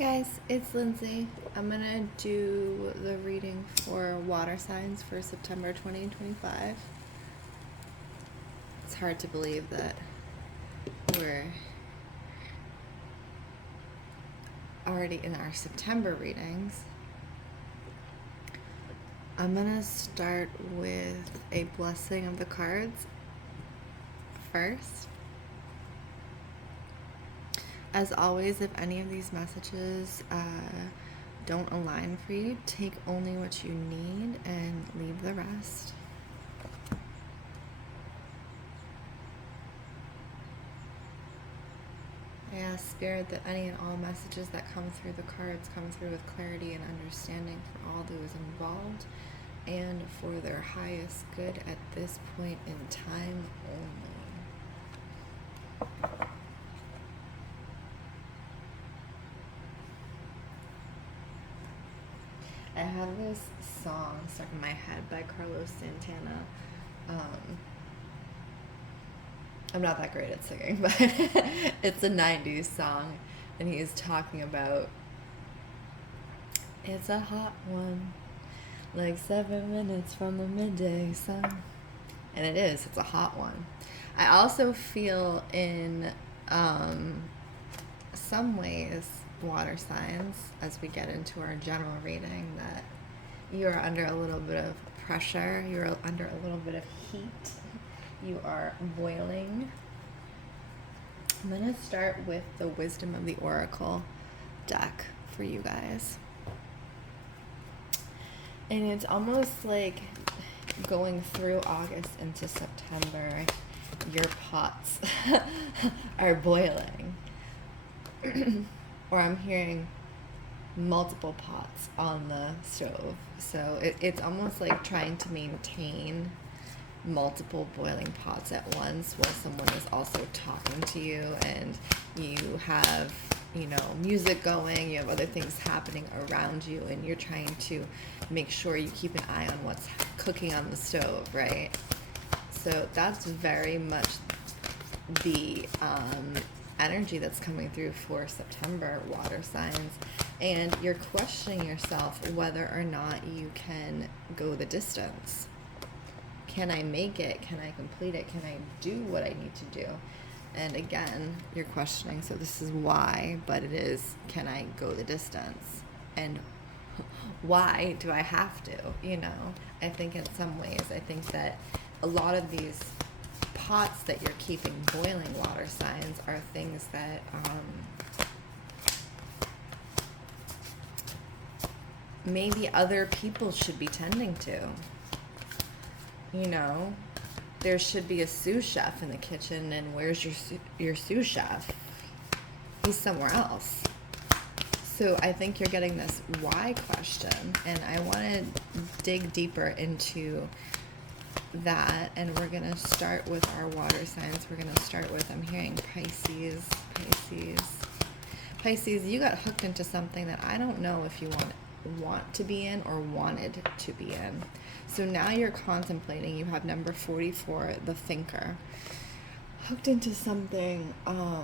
Guys, it's Lindsay. I'm gonna do the reading for water signs for September 2025. It's hard to believe that we're already in our September readings. I'm gonna start with a blessing of the cards first. As always, if any of these messages don't align for you, take only what you need and leave the rest. I ask Spirit that any and all messages that come through the cards come through with clarity and understanding for all those involved and for their highest good at this point in time only. I have this song stuck in my head by Carlos Santana. I'm not that great at singing, but it's a 90s song, and he's talking about it's a hot one, like 7 minutes from the midday sun. And it is, it's a hot one. I also feel in some ways, water signs, as we get into our general reading, that you are under a little bit of pressure, you're under a little bit of heat, you are boiling. I'm going to start with the Wisdom of the Oracle deck for you guys. And it's almost like going through August into September, your pots are boiling. Or I'm hearing multiple pots on the stove. So it's almost like trying to maintain multiple boiling pots at once while someone is also talking to you, and you have, music going, you have other things happening around you, and you're trying to make sure you keep an eye on what's cooking on the stove, right? So that's very much the energy that's coming through for September, water signs. And you're questioning yourself whether or not you can go the distance. Can I make it? Can I complete it? Can I do what I need to do? And again, you're questioning, so this is why, but it is, can I go the distance? And why do I have to? I think in some ways, I think that a lot of these pots that you're keeping boiling, water signs, are things that maybe other people should be tending to. There should be a sous chef in the kitchen, and where's your sous chef? He's somewhere else. So I think you're getting this why question, and I want to dig deeper into that, and we're going to start with our water signs. We're going to start with, I'm hearing Pisces. Pisces, you got hooked into something that I don't know if you want to be in or wanted to be in. So now you're contemplating. You have number 44, the thinker. Hooked into something. I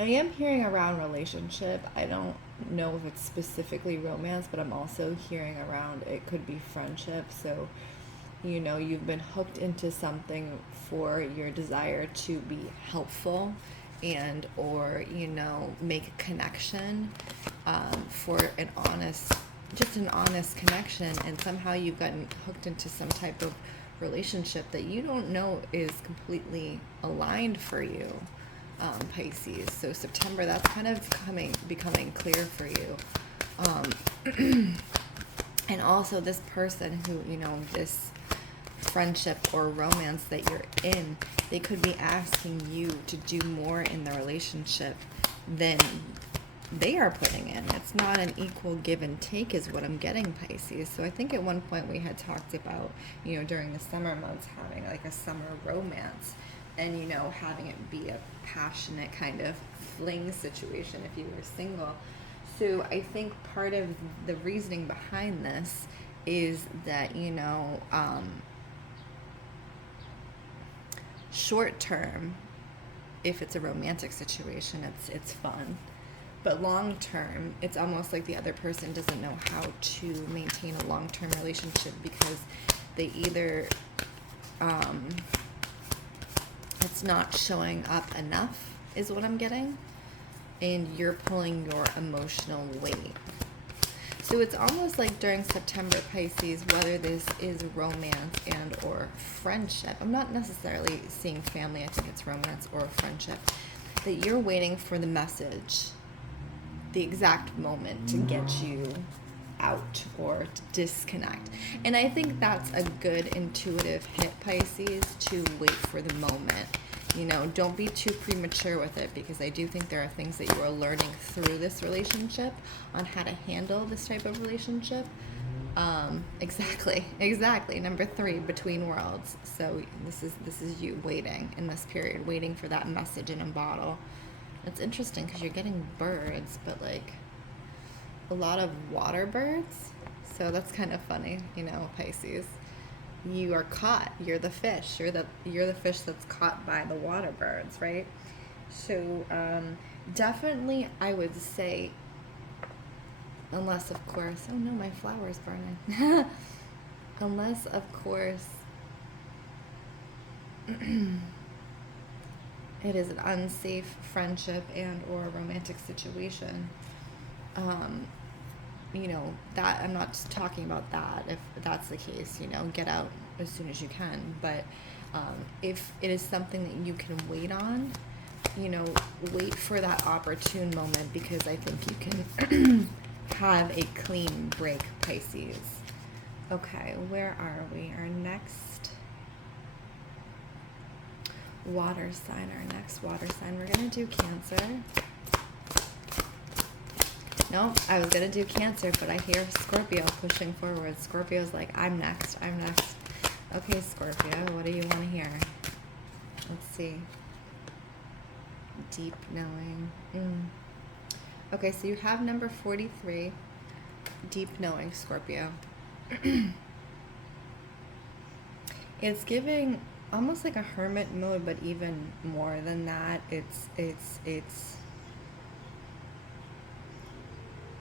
am hearing around relationship. I don't know if it's specifically romance, but I'm also hearing around it could be friendship. So you've been hooked into something for your desire to be helpful and or make a connection for an honest connection, and somehow you've gotten hooked into some type of relationship that you don't know is completely aligned for you, Pisces. So September, that's kind of becoming clear for you. And also this person who, this friendship or romance that you're in, they could be asking you to do more in the relationship than they are putting in. It's not an equal give and take is what I'm getting, Pisces. So I think at one point we had talked about, during the summer months, having like a summer romance, and having it be a passionate kind of fling situation if you were single. So I think part of the reasoning behind this is that, short term, if it's a romantic situation, it's fun. But long term, it's almost like the other person doesn't know how to maintain a long-term relationship because they either, it's not showing up enough is what I'm getting, and you're pulling your emotional weight. So it's almost like during September, Pisces, whether this is romance and or friendship, I'm not necessarily seeing family, I think it's romance or friendship, that you're waiting for the message, the exact moment to get you out or to disconnect. And I think that's a good intuitive hit, Pisces, to wait for the moment. You know, don't be too premature with it, because I do think there are things that you are learning through this relationship on how to handle this type of relationship. Exactly. Number 3, between worlds. So this is you waiting in this period, waiting for that message in a bottle. It's interesting because you're getting birds, but like a lot of water birds. So that's kind of funny, you know, Pisces. You are caught. You're the fish. You're the fish that's caught by the water birds, right? So definitely, I would say, unless of course, oh no, my flower's burning. Unless of course it is an unsafe friendship and or romantic situation. You know, that I'm not just talking about that. If that's the case, you know, get out as soon as you can. But if it is something that you can wait on, you know, wait for that opportune moment, because I think you can have a clean break, Pisces. Okay, where are we? Our next water sign. We're going to do Cancer. Nope, I was going to do Cancer, but I hear Scorpio pushing forward. Scorpio's like, I'm next. Okay, Scorpio, what do you want to hear? Let's see. Deep knowing. Okay, so you have number 43, deep knowing, Scorpio. It's giving almost like a hermit mode, but even more than that. It's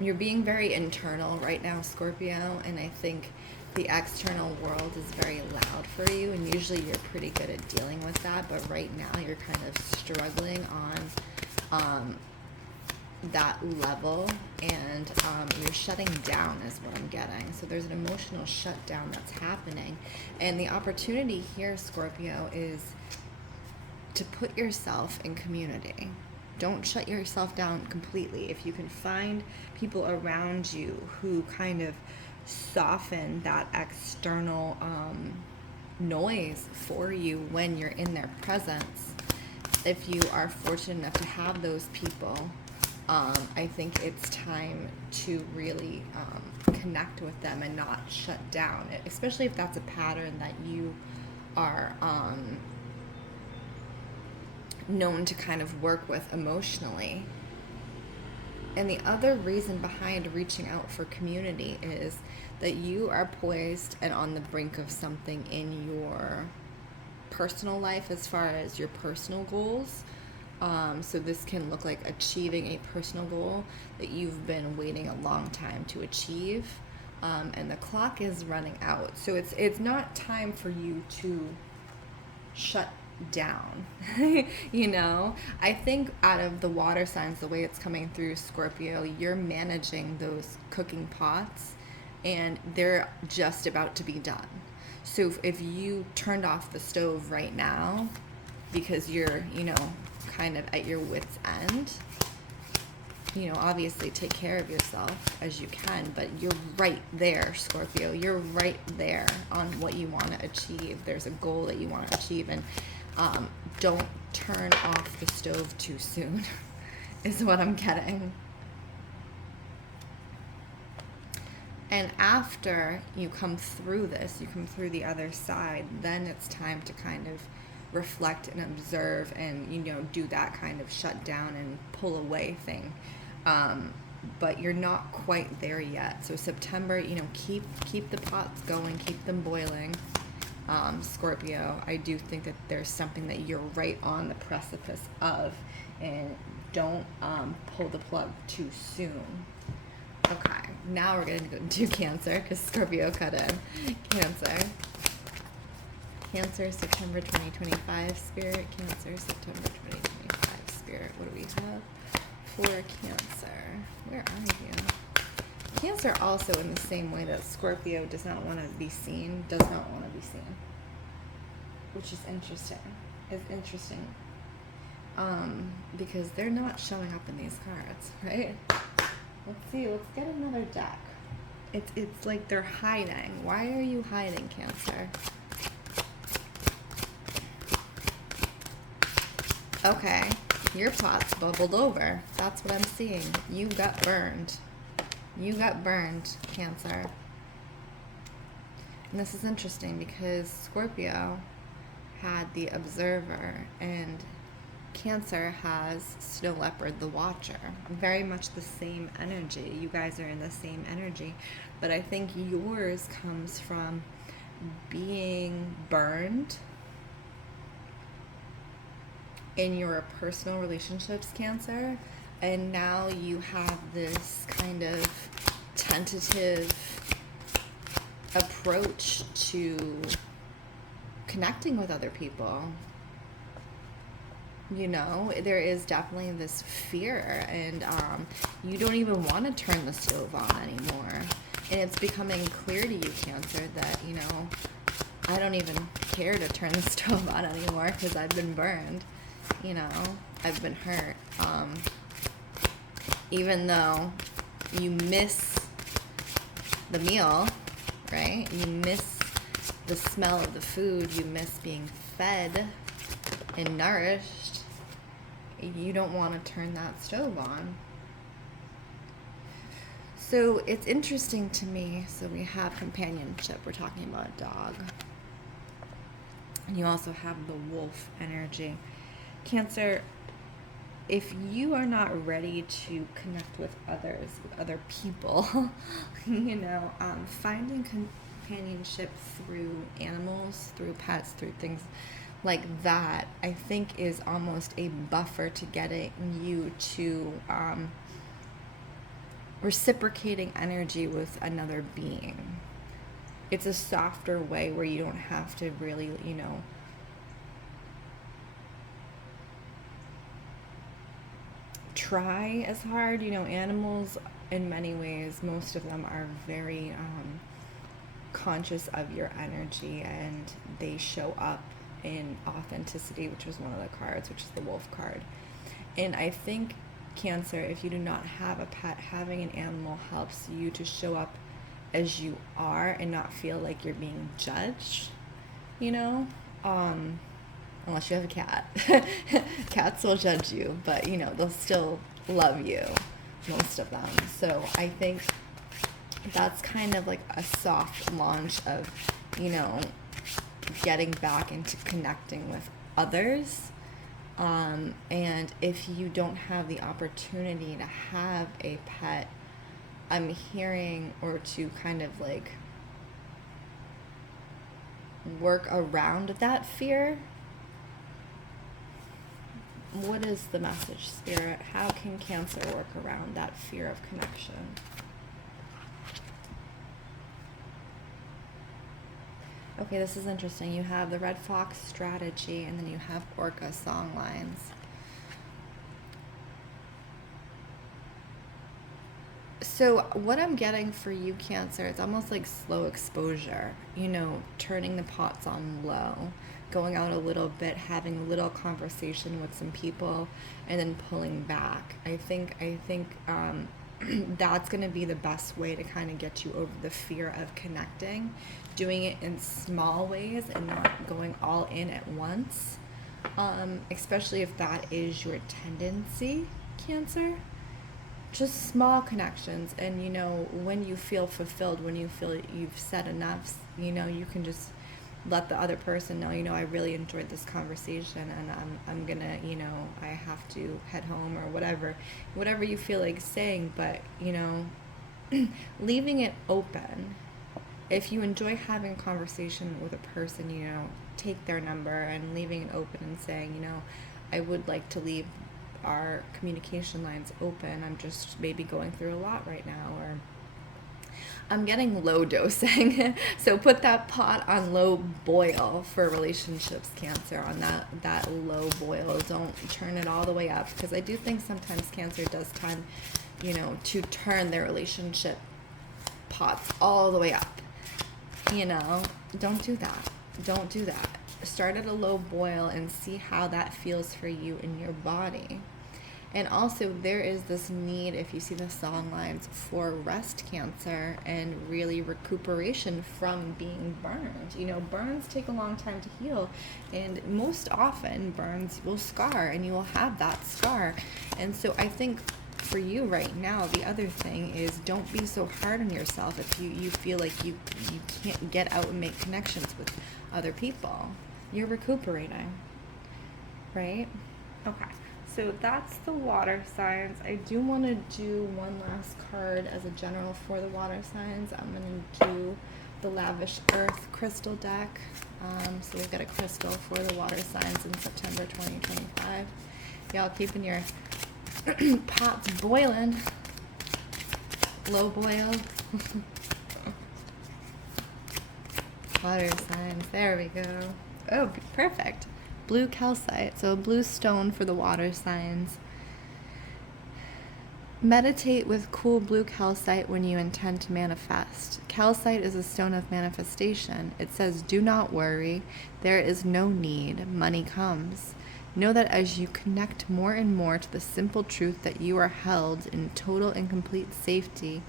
you're being very internal right now, Scorpio, and I think the external world is very loud for you, and usually you're pretty good at dealing with that, but right now you're kind of struggling on that level, and you're shutting down is what I'm getting. So there's an emotional shutdown that's happening, and the opportunity here, Scorpio, is to put yourself in community. Don't shut yourself down completely. If you can find people around you who kind of soften that external noise for you when you're in their presence, if you are fortunate enough to have those people, I think it's time to really connect with them and not shut down, especially if that's a pattern that you are known to kind of work with emotionally. And the other reason behind reaching out for community is that you are poised and on the brink of something in your personal life as far as your personal goals. So this can look like achieving a personal goal that you've been waiting a long time to achieve, and the clock is running out. So it's not time for you to shut down. You know, I think out of the water signs, the way it's coming through, Scorpio, you're managing those cooking pots and they're just about to be done. So if you turned off the stove right now because you're, you know, kind of at your wit's end, you know, obviously take care of yourself as you can, but you're right there, Scorpio. You're right there on what you want to achieve. There's a goal that you want to achieve, and don't turn off the stove too soon is what I'm getting. And after you come through this, you come through the other side, then it's time to kind of reflect and observe and, you know, do that kind of shut down and pull away thing. But you're not quite there yet. So September, you know, keep the pots going, keep them boiling. Scorpio, I do think that there's something that you're right on the precipice of, and don't pull the plug too soon. Okay, now we're going to go do Cancer, because Scorpio cut in. Cancer, September 2025, Spirit. Cancer, September 2025, Spirit. What do we have for Cancer? Where are you? Cancer also, in the same way that Scorpio does not want to be seen, which is interesting. Because they're not showing up in these cards, right? Let's see. Let's get another deck. It's like they're hiding. Why are you hiding, Cancer? Okay, your pot's bubbled over. That's what I'm seeing. You got burned. Cancer. And this is interesting because Scorpio had the Observer and Cancer has Snow Leopard, the Watcher. Very much the same energy. You guys are in the same energy. But I think yours comes from being burned in your personal relationships, Cancer. And now you have this kind of tentative approach to connecting with other people. You know, there is definitely this fear, and you don't even want to turn the stove on anymore. And it's becoming clear to you, Cancer, that, you know, I don't even care to turn the stove on anymore because I've been burned. You know, I've been hurt. Even though you miss the meal, right? You miss the smell of the food. You miss being fed and nourished. You don't want to turn that stove on. So it's interesting to me. So we have companionship. We're talking about a dog. And you also have the wolf energy. Cancer, if you are not ready to connect with others, with other people, you know, finding companionship through animals, through pets, through things like that, I think is almost a buffer to getting you to reciprocating energy with another being. It's a softer way where you don't have to really, you know, try as hard. You know, animals in many ways, most of them are very conscious of your energy, and they show up in authenticity, which was one of the cards, which is the wolf card. And I think, Cancer, if you do not have a pet, having an animal helps you to show up as you are and not feel like you're being judged, you know, unless you have a cat. Cats will judge you, but, you know, they'll still love you, most of them. So I think that's kind of like a soft launch of, you know, getting back into connecting with others. And if you don't have the opportunity to have a pet, I'm hearing, or to kind of like work around that fear. What is the message, Spirit? How can Cancer work around that fear of connection? Okay, this is interesting. You have the Red Fox strategy, and then you have Orca songlines. So what I'm getting for you, Cancer, it's almost like slow exposure, you know, turning the pots on low, going out a little bit, having a little conversation with some people, and then pulling back. I think that's going to be the best way to kind of get you over the fear of connecting, doing it in small ways and not going all in at once, especially if that is your tendency, Cancer. Just small connections, and, you know, when you feel fulfilled, when you feel you've said enough, you know, you can just let the other person know, you know, I really enjoyed this conversation, and I'm gonna, you know, I have to head home, or whatever you feel like saying. But, you know, leaving it open. If you enjoy having a conversation with a person, you know, take their number, and leaving it open and saying, you know, I would like to leave our communication lines open. I'm just maybe going through a lot right now, or I'm getting low dosing. So put that pot on low boil for relationships, Cancer, on that low boil. Don't turn it all the way up, because I do think sometimes Cancer does tend, to turn their relationship pots all the way up. Don't do that. Don't do that. Start at a low boil and see how that feels for you in your body. And also, there is this need, if you see the song lines, for rest, Cancer, and really recuperation from being burned. Burns take a long time to heal, and most often burns will scar, and you will have that scar. And so I think for you right now, the other thing is, don't be so hard on yourself if you feel like you can't get out and make connections with other people. You're recuperating, right? Okay. So that's the water signs. I do want to do one last card as a general for the water signs. I'm going to do the Lavish Earth crystal deck. So we've got a crystal for the water signs in September 2025. Y'all keeping your pots boiling. Low boil. Water signs. There we go. Oh, perfect. Blue calcite, so a blue stone for the water signs. Meditate with cool blue calcite when you intend to manifest. Calcite is a stone of manifestation. It says, do not worry. There is no need. Money comes. Know that as you connect more and more to the simple truth that you are held in total and complete safety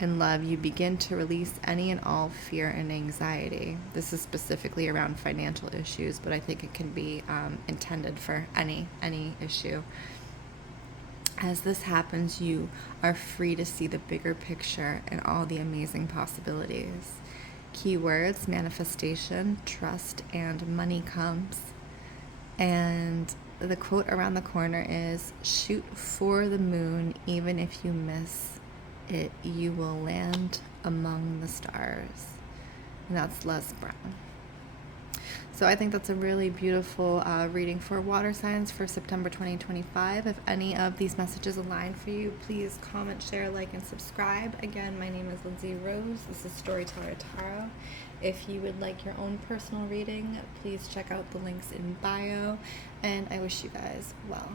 and love, you begin to release any and all fear and anxiety. This is specifically around financial issues, but I think it can be intended for any issue. As this happens, you are free to see the bigger picture and all the amazing possibilities. Keywords: manifestation, trust, and money comes. And the quote around the corner is, shoot for the moon, even if you miss it, you will land among the stars. And that's Les Brown. So I think that's a really beautiful reading for water signs for September 2025. If any of these messages align for you, please comment, share, like, and subscribe. Again, my name is Lindsey Rose. This is Storyteller Tarot. If you would like your own personal reading, please check out the links in bio. And I wish you guys well.